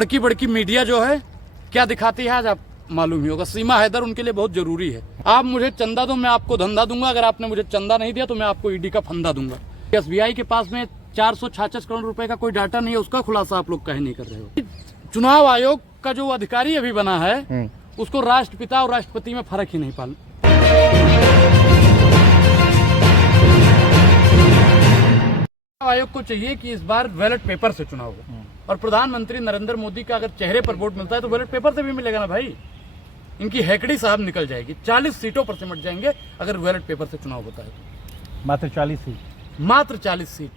बड़की बड़की मीडिया जो है क्या दिखाती है आज आप मालूम ही होगा। सीमा हैदर उनके लिए बहुत जरूरी है। आप मुझे चंदा दो, मैं आपको धंधा दूंगा। अगर आपने मुझे चंदा नहीं दिया तो मैं आपको ईडी का फंदा दूंगा। एसबीआई के पास में 466 करोड़ रुपए का कोई डाटा नहीं है, उसका खुलासा आप लोग कहीं नहीं कर रहे हो। चुनाव आयोग का जो अधिकारी अभी बना है उसको राष्ट्रपिता और राष्ट्रपति में फर्क ही नहीं पाल। आयोग को चाहिए कि इस बार बैलेट पेपर से चुनाव हो और प्रधानमंत्री नरेंद्र मोदी का अगर चेहरे पर वोट मिलता है तो बैलेट पेपर से भी मिलेगा ना भाई। इनकी हैकड़ी साहब निकल जाएगी। 40 सीटों पर सिमट जाएंगे अगर बैलेट पेपर से चुनाव होता है तो। मात्र 40 सीट, मात्र 40 सीट।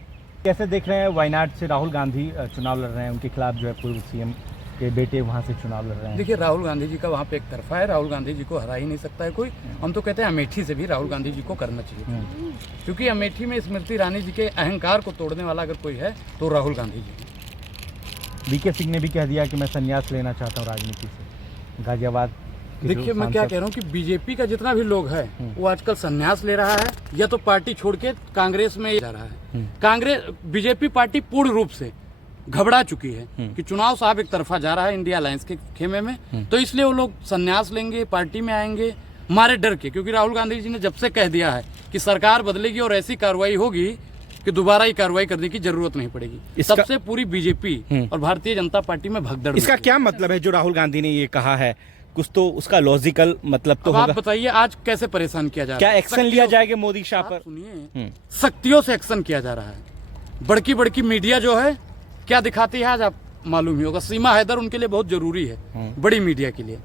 कैसे देख रहे हैं वायनाड से राहुल गांधी चुनाव लड़ रहे हैं, उनके खिलाफ जो है पूर्व सीएम के बेटे वहां से चुनाव लड़ रहे हैं। देखिए राहुल गांधी जी का वहाँ पे एक तरफा है, राहुल गांधी जी को हरा ही नहीं सकता है कोई। हम तो कहते हैं अमेठी से भी राहुल गांधी जी को करना चाहिए, क्योंकि अमेठी में स्मृति ईरानी जी के अहंकार को तोड़ने वाला अगर कोई है तो राहुल गांधी जी। वीके सिंह ने भी कह दिया कि मैं संन्यास लेना चाहता हूँ राजनीति से, गाजियाबाद। देखिए मैं क्या कह रहा हूँ कि बीजेपी का जितना भी लोग है वो आजकल संन्यास ले रहा है या तो पार्टी छोड़ के कांग्रेस में जा रहा है। कांग्रेस बीजेपी पार्टी पूर्ण रूप से घबरा चुकी है कि चुनाव साहब एक तरफा जा रहा है इंडिया अलायंस के खेमे में, तो इसलिए वो लोग संन्यास लेंगे, पार्टी में आएंगे मारे डर के। क्योंकि राहुल गांधी जी ने जब से कह दिया है कि सरकार बदलेगी और ऐसी कार्रवाई होगी कि दोबारा ही कार्रवाई करने की जरूरत नहीं पड़ेगी, तब से पूरी बीजेपी और भारतीय जनता पार्टी में भगदड़। इसका क्या मतलब है जो राहुल गांधी ने ये कहा है? कुछ तो उसका लॉजिकल मतलब तो होगा। आप बताइए आज कैसे परेशान किया जा रहा है? क्या एक्शन लिया जाएगा मोदी शाह पर? सुनिए, सख्तियों से एक्शन किया जा रहा है। बड़की बड़की मीडिया जो है क्या दिखाती है आज आप मालूम ही होगा। सीमा हैदर उनके लिए बहुत जरूरी है, बड़ी मीडिया के लिए।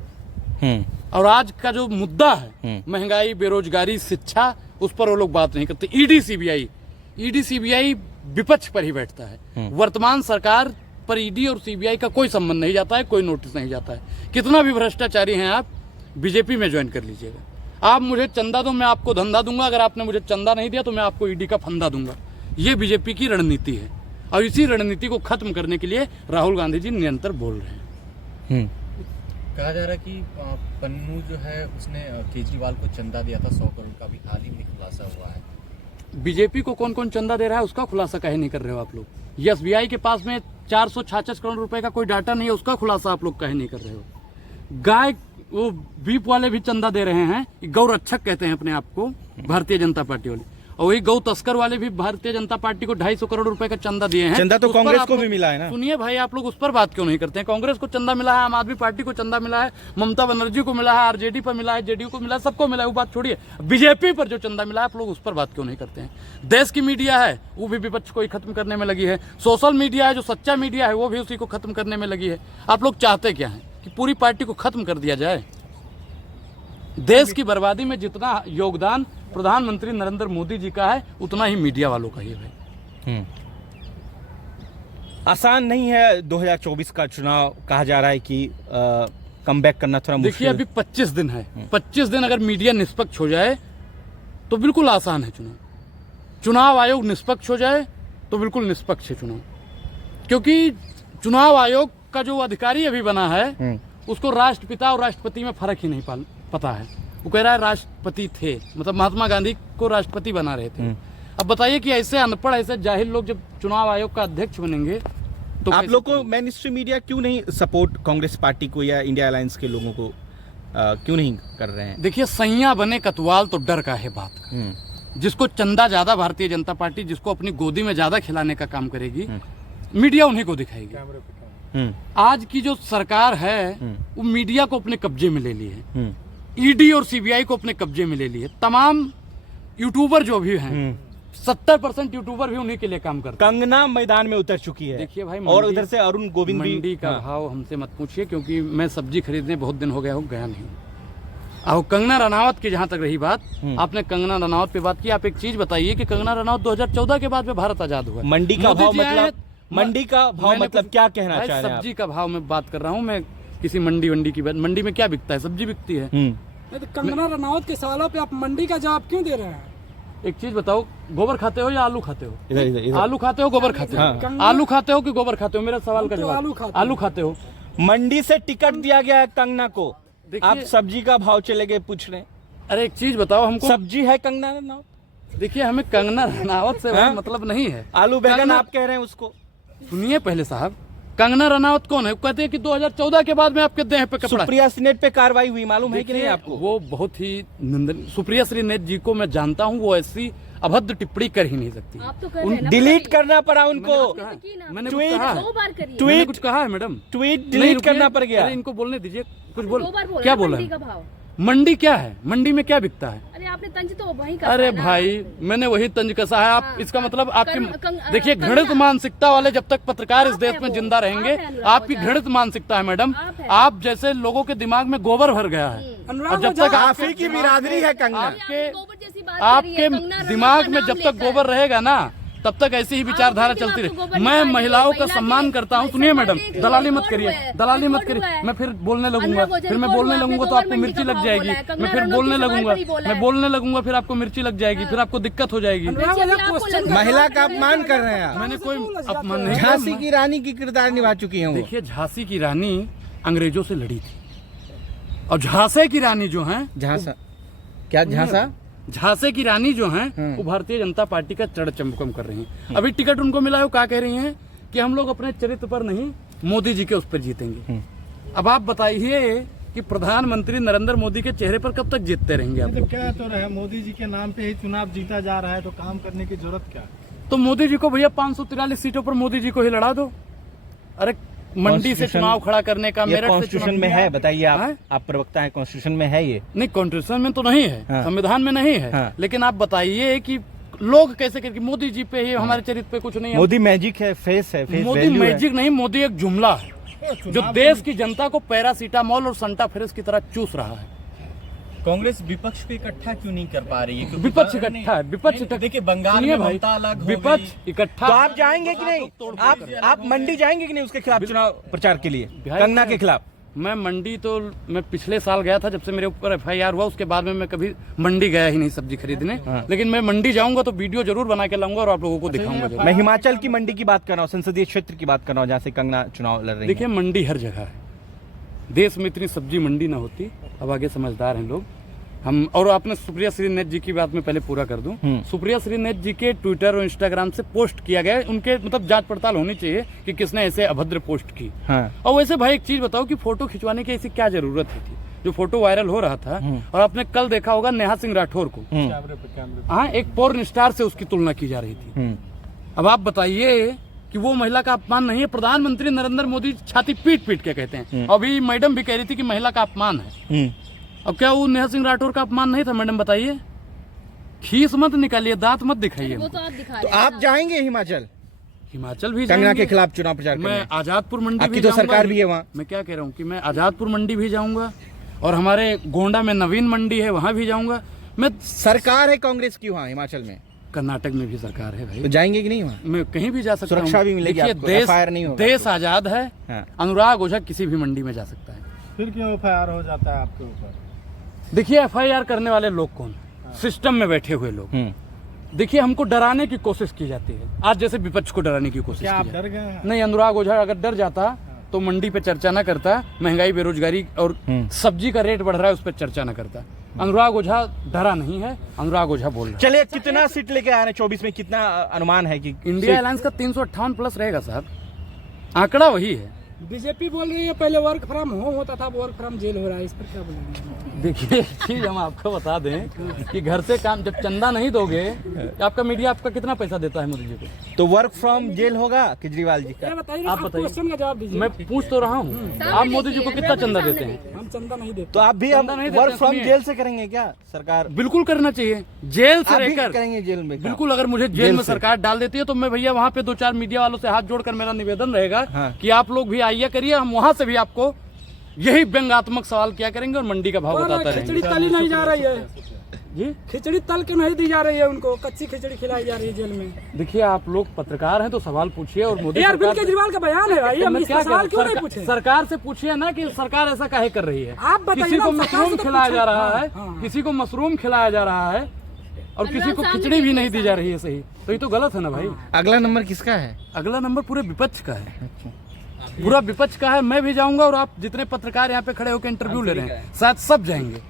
और आज का जो मुद्दा है महंगाई, बेरोजगारी, शिक्षा, उस पर वो लोग बात नहीं करते। ईडी सीबीआई विपक्ष पर ही बैठता है। वर्तमान सरकार पर ईडी और सीबीआई का कोई संबंध नहीं जाता है, कोई नोटिस नहीं जाता है। कितना भी भ्रष्टाचारी हैं आप, बीजेपी में ज्वाइन कर लीजिएगा। आप मुझे चंदा दो, मैं आपको धंधा दूंगा। अगर आपने मुझे चंदा नहीं दिया तो मैं आपको ईडी का फंदा दूंगा। ये बीजेपी की रणनीति है और इसी रणनीति को खत्म करने के लिए राहुल गांधी जी निरंतर बोल रहे हैं। कहा जा रहा है कि पन्नू जो है उसने केजरीवाल को चंदा दिया था 100 करोड़ का, भी हाल ही में खुलासा हुआ है। बीजेपी को कौन कौन चंदा दे रहा है उसका खुलासा काहे नहीं कर रहे हो आप लोग। एसबीआई के पास में 466 करोड़ रुपए का कोई डाटा नहीं है, उसका खुलासा आप लोग काहे नहीं कर रहे हो। गाय वो बीप वाले भी चंदा दे रहे हैं, गौ रक्षक कहते हैं अपने आप को भारतीय जनता पार्टी वाले, और वही गौ तस्कर वाले भी भारतीय जनता पार्टी को 250 करोड़ रुपए का चंदा दिए हैं। चंदा तो कांग्रेस को भी मिला है ना। सुनिए भाई, आप लोग उस पर बात क्यों नहीं करते हैं? कांग्रेस को चंदा मिला है, आम आदमी पार्टी को चंदा मिला है, ममता बनर्जी को मिला है, आरजेडी पर मिला है, जेडीयू को मिला है, सबको मिला है। वो बात छोड़िए, बीजेपी पर जो चंदा मिला है आप लोग उस पर बात क्यों नहीं करते हैं? देश की मीडिया है वो भी विपक्ष को ही खत्म करने में लगी है। सोशल मीडिया है जो सच्चा मीडिया है वो भी उसी को खत्म करने में लगी है। आप लोग चाहते क्या है कि पूरी पार्टी को खत्म कर दिया जाए? देश की बर्बादी में जितना योगदान प्रधानमंत्री नरेंद्र मोदी जी का है उतना ही मीडिया वालों का ही है भाई। आसान नहीं है 2024 का चुनाव। कहा जा रहा है कि कमबैक करना थोड़ा मुश्किल। देखिए अभी 25 दिन है, 25 दिन अगर मीडिया निष्पक्ष हो जाए तो बिल्कुल आसान है चुनाव। चुनाव आयोग निष्पक्ष हो जाए तो बिल्कुल निष्पक्ष है चुनाव, क्योंकि चुनाव आयोग का जो अधिकारी अभी बना है उसको राष्ट्रपिता और राष्ट्रपति में फर्क ही नहीं पता है। वो कह रहा है राष्ट्रपति थे, मतलब महात्मा गांधी को राष्ट्रपति बना रहे थे। अब बताइए कि ऐसे अनपढ़, ऐसे जाहिल लोग जब चुनाव आयोग का अध्यक्ष बनेंगे तो आप लोग को मेन स्ट्रीम मीडिया क्यों नहीं सपोर्ट कांग्रेस पार्टी को या इंडिया अलायंस के लोगों को क्यों नहीं कर रहे हैं? देखिए सैया बने कतवाल तो डर का है बात। जिसको चंदा ज्यादा भारतीय जनता पार्टी, जिसको अपनी गोदी में ज्यादा खिलाने का काम करेगी, मीडिया उन्हीं को दिखाएगी। आज की जो सरकार है वो मीडिया को अपने कब्जे में ले ली है, ईडी और सीबीआई को अपने कब्जे में ले ली है। तमाम यूट्यूबर जो भी हैं 70% यूट्यूबर भी उन्हीं के लिए काम करते हैं। कंगना मैदान में उतर चुकी है। देखिए भाई, और उधर से अरुण गोविंद भी। मंडी का भाव हमसे मत पूछिए, क्योंकि मैं सब्जी खरीदने बहुत दिन हो गया नहीं। और कंगना रनावत की जहां तक रही बात, आपने कंगना रनावत पे बात की। आप एक चीज बताइए कि कंगना रनावत 2014 के बाद में भारत आजाद हुआ। मंडी का भाव मतलब, मंडी का भाव मतलब क्या कहना चाह रहे हैं? सब्जी का भाव में बात कर रहा हूँ मैं, किसी मंडी की बात। मंडी में क्या बिकता है? सब्जी बिकती है। तो कंगना रनावत के सवालों पे आप मंडी का जवाब क्यों दे रहे हैं? एक चीज बताओ, गोबर खाते हो या आलू खाते हो? इधर। आलू खाते हो, गोबर खाते हो? आलू खाते हो कि गोबर खाते हो? मेरा सवाल का जवाब। आलू खाते हो। मंडी से टिकट दिया गया है कंगना को, आप सब्जी का भाव चले गए पूछ रहे हैं। अरे एक चीज बताओ हमको, सब्जी है कंगना रनावत? देखिए हमें कंगना रनावत से मतलब नहीं है। आलू बैगन आप कह रहे हैं उसको। सुनिए पहले साहब, कंगना रनावत कौन है? कहते हैं कि 2014 के बाद में आपके देह पे कपड़ा। सुप्रिया श्रीनेत पे कार्रवाई हुई, मालूम है कि नहीं आपको? वो बहुत ही सुप्रिया श्रीनेत जी को मैं जानता हूँ, वो ऐसी अभद्र टिप्पणी कर ही नहीं सकती। आप तो कर रहे हैं ना, डिलीट करना पड़ा उनको। मैंने कुछ ट्वीट- कहा दो है? बार करिए। मैंने ट्वीट कुछ कहा है मैडम? ट्वीट नहीं, डिलीट रुकिए। करना पड़ गया। अरे इनको बोलने दीजिए, कुछ बोल। दो बार बोला क्या ना बोला मंडी है? का भाव। मंडी क्या है? मंडी में क्या बिकता है? अरे आपने तंज तो वही का अरे भाई मैंने वही तंज कसा है। आप हाँ। इसका मतलब आपकी देखिए कंगना- घृणित मानसिकता वाले जब तक पत्रकार इस आप देश है में वो। जिंदा रहेंगे, आप है अनुराग आपकी ओझा। घृणित मानसिकता है मैडम। आप है। आप जैसे लोगों के दिमाग में गोबर भर गया है। अनुराग और जब ओझा, तक आप ही की बिरादरी है कंगना। आपके गोबर जैसी बात कर रही है, आपके कंगना रनौत दिमाग का में नाम जब तक लेकर। गोबर रहेगा ना, तब तक ऐसी ही विचारधारा आपके चलती दिमाग को रहे। गोबर मैं निकालिए, महिलाओं का महिला सम्मान के- करता हूँ। भाई सुनिए साहब, मैडम, देखिए, दलाली मत रिकॉर्ड करिए, हुआ है, दलाली मत रिकॉर्ड हुआ करिए। है। मैं फिर बोलने लगूंगा, अनुराग ओझा, फिर मैं रिकॉर्ड बोलने हुआ है, लगूंगा तो आपने आपको गोबर मिर्ची मंडी लग का जाएगी। भाव बोला है, मैं कंगना फिर रनौत बोलने के सवाल लगूंगा, पर ही बोला मैं है। बोलने लगूंगा फिर आपको मिर्ची लग जाएगी, फिर आपको दिक्कत हो जाएगी। अनुराग देखिए, ओझा आपको क्वेश्चन लग- महिला का अपमान कर रहे हैं आप। मैंने कोई रसगुल्ला अपमान नहीं झांसी किया। की रानी की किरदार निभा चुकी हैं वो। देखिए झांसी की रानी अंग्रेजों से लड़ी थी, और झांसे की रानी जो हैं, झांसा क्या झांसा? झांसे की रानी जो हैं वो भारतीय जनता पार्टी का चढ़ चमकम कर रही हैं। अभी टिकट उनको मिला है, वो क्या कह रही हैं कि हम लोग अपने चरित्र पर नहीं, मोदी जी के उस पर जीतेंगे। अब आप बताइए कि प्रधानमंत्री नरेंद्र मोदी के चेहरे पर कब तक जीतते रहेंगे आप? तो क्या तो रहे, मोदी जी के नाम पे ही चुनाव जीता जा रहा है, तो काम करने की जरूरत क्या है? तो मोदी जी को भैया 543 सीटों पर मोदी जी को ही लड़ा दो। अरे मंडी से कॉन्स्टिट्यूशन- चुनाव खड़ा करने का, ये मेरठ से कॉन्स्टिट्यूशन चुनाव- में है, बताइए हैं? आप प्रवक्ता हैं, कॉन्स्टिट्यूशन में है ये? नहीं, कॉन्स्टिट्यूशन में तो नहीं है, हाँ। संविधान में नहीं है। हाँ। लेकिन आप बताइए कि लोग कैसे करके मोदी जी पे ही, हमारे चरित्र पे कुछ नहीं है। मोदी मैजिक है, फेस है, फेस मोदी वैल्यू है। मैजिक नहीं, मोदी एक जुमला है जो देश की जनता को पैरासीटामोल और संटा फेरस की तरह चूस रहा है। कांग्रेस विपक्ष को इकट्ठा क्यों नहीं कर पा रही है? क्योंकि विपक्ष नहीं, इकट्ठा है, विपक्ष नहीं, इकट्ठा- देखिए बंगाल सुनिए में भाई, ममता अलग हो विपक्ष गई। इकट्ठा। तो आप जाएंगे कि नहीं? आप मंडी जाएंगे कि नहीं उसके खिलाफ चुनाव प्रचार के लिए, भाई, कंगना के खिलाफ? मैं मंडी तो मैं पिछले साल गया था, जब से मेरे ऊपर FIR हुआ उसके बाद में मैं कभी मंडी गया ही नहीं सब्जी खरीदने। लेकिन मैं मंडी जाऊंगा तो वीडियो जरूर बना के लाऊंगा और आप लोगों को दिखाऊंगा जरूर। मैं हिमाचल की मंडी की बात कर रहा हूँ, संसदीय क्षेत्र की बात कर रहा हूँ, जहाँ से कंगना चुनाव लड़ रही देखिए है। मंडी हर जगह है, देश में इतनी सब्जी मंडी ना होती। अब आगे समझदार हैं लोग हम। और आपने सुप्रिया श्रीनेत जी की बात में पहले पूरा कर दूं, सुप्रिया श्रीनेत जी के ट्विटर और इंस्टाग्राम से पोस्ट किया गया है, उनके मतलब जांच पड़ताल होनी चाहिए कि किसने ऐसे अभद्र पोस्ट की। हाँ। और वैसे भाई एक चीज बताओ कि फोटो खिंचवाने की ऐसी क्या जरूरत थी? जो फोटो वायरल हो रहा था, और आपने कल देखा होगा नेहा सिंह राठौर को, हाँ, एक पोर्न स्टार से उसकी तुलना की जा रही थी। अब आप बताइए कि वो महिला का अपमान नहीं है? प्रधानमंत्री नरेंद्र मोदी छाती पीट पीट के कहते हैं। अभी मैडम भी कह रही थी कि महिला का अपमान है। अब क्या वो नेहा सिंह राठौर का अपमान नहीं था? मैडम बताइए, खीस मत निकालिए, दांत मत दिखाइए। वो तो आप दिखा तो रहे हैं आप जाएंगे हिमाचल हिमाचल भी कंगना जाएंगे। के खिलाफ चुनाव प्रचार मैं करने? आजादपुर मंडी आपकी भी तो जाऊंगा। सरकार भी है वहाँ। मैं क्या कह रहा हूँ कि मैं आजादपुर मंडी भी जाऊंगा, और हमारे गोंडा में नवीन मंडी है, वहां भी जाऊंगा। मैं सरकार है कांग्रेस की वहाँ हिमाचल में, कर्नाटक में भी सरकार है भाई, तो जाएंगे कि नहीं वहाँ? मैं कहीं भी जा सकता हूँ। सुरक्षा भी मिलेगी देखिए, आपको, देश FIR नहीं होगा। देश आजाद है। हाँ। अनुराग ओझा किसी भी मंडी में जा सकता है। फिर क्यों FIR हो जाता है आपके ऊपर? देखिए FIR करने वाले लोग कौन? सिस्टम में बैठे हुए लोग। देखिए हमको डराने की कोशिश की जाती है, आज जैसे विपक्ष को डराने की कोशिश क्या आप की जाती डर गए हैं? है। नहीं, अनुराग ओझा अगर डर जाता तो मंडी पे चर्चा ना करता, महंगाई बेरोजगारी और सब्जी का रेट बढ़ रहा है उस पर चर्चा ना करता। अनुराग ओझा डरा नहीं है, अनुराग ओझा बोल रहा है। चलिए, कितना सीट लेके आ रहे हैं 24 में? कितना अनुमान है कि इंडिया अलायंस का 358 प्लस रहेगा साहब, आंकड़ा वही है। बीजेपी बोल रही है पहले वर्क फ्रॉम होम होता था, अब वर्क फ्रॉम जेल हो रहा है, इस पर क्या बोलेंगे? देखिए एक चीज हम आपको बता दें कि घर से काम, जब चंदा नहीं दोगे तो आपका मीडिया आपका कितना पैसा देता है मोदी जी को? तो वर्क फ्रॉम जेल होगा केजरीवाल जी का? ये बताइए, आप आप बताइए। क्वेश्चन का जवाब दीजिए। मैं पूछ तो रहा हूँ, आप मोदी जी को कितना चंदा देते हैं? हम चंदा नहीं देते। तो आप भी अब चंदा नहीं देते, वर्क फ्रॉम सुनिए। जेल से करेंगे क्या सरकार? बिल्कुल करना चाहिए, जेल से आप भी रहकर। करेंगे जेल में? बिल्कुल, अगर मुझे जेल में सरकार डाल देती है तो मैं भैया वहाँ पे 2-4 मीडिया वालों से हाथ जोड़कर मेरा निवेदन रहेगा कि आप लोग भी आइए करिए, हम वहाँ से भी आपको यही व्यंग्यात्मक सवाल किया करेंगे और मंडी का भाव बताता खिचड़ी रहेंगे। तली नहीं जा रही है, जी खिचड़ी तल के नहीं दी जा रही है, उनको कच्ची खिचड़ी खिलाई जा रही है जेल में। देखिए, आप लोग पत्रकार हैं तो सवाल पूछिए। और मोदी ये अरविंद सरकार केजरीवाल का बयान है भाई, हम मैं इस क्या सवाल कह क्यों रहा नहीं हूं? पूछे? सरकार से पूछिए ना कि सरकार ऐसा काहे कर रही है। आप बताइए किसी ना, को सरकार मशरूम से तो खिलाया पूछे। जा रहा है, हाँ। किसी को मशरूम खिलाया जा रहा है, और किसी को खिचड़ी भी नहीं दी जा रही है सही, तो ये तो गलत है ना भाई। अगला नंबर किसका है? अगला नंबर पूरे विपक्ष का है, पूरा विपक्ष का है। मैं भी जाऊंगा और आप जितने पत्रकार यहाँ पे खड़े होकर इंटरव्यू ले रहे हैं शायद सब जाएंगे।